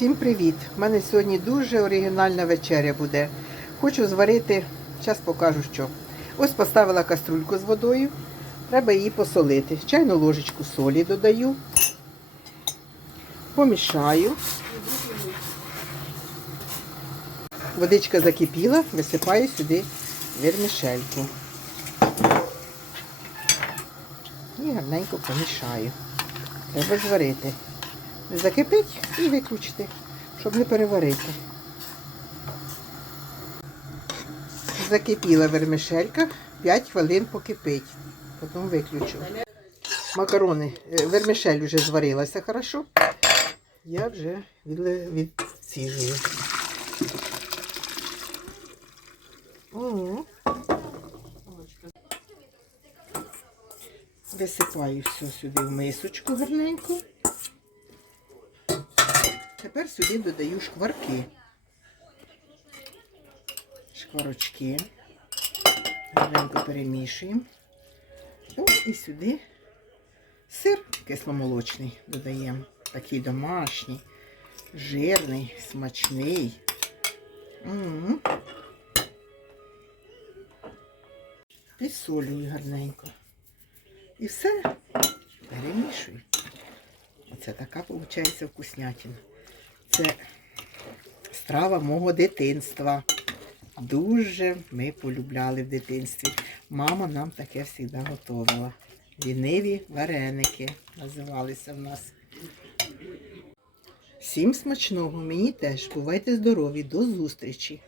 Всім привіт! У мене сьогодні дуже оригінальна вечеря буде. Хочу зварити, зараз покажу що. Ось поставила каструльку з водою. Треба її посолити. Чайну ложечку солі додаю. Помішаю. Водичка закипіла, висипаю сюди вермішельку. І гарненько помішаю. Треба зварити. Закипить і виключити, щоб не переварити. Закипіла вермишелька, 5 хвилин покипить. Потім виключу. Макарони, е, вермишель вже зварилася хорошо. Я вже відсіжую. Висипаю все сюди в мисочку гарненько. Тепер сюди додаю шкварки. Шкварочки. Гарненько перемішуємо. О, і сюди сир кисломолочний додаємо. Такий домашній, жирний, смачний. Підсолюю гарненько. І все перемішую. Оце така виходить вкуснятина. Це страва мого дитинства. Дуже ми полюбляли в дитинстві. Мама нам таке завжди готувала. Ліниві вареники називалися в нас. Всім смачного, мені теж. Бувайте здорові, до зустрічі!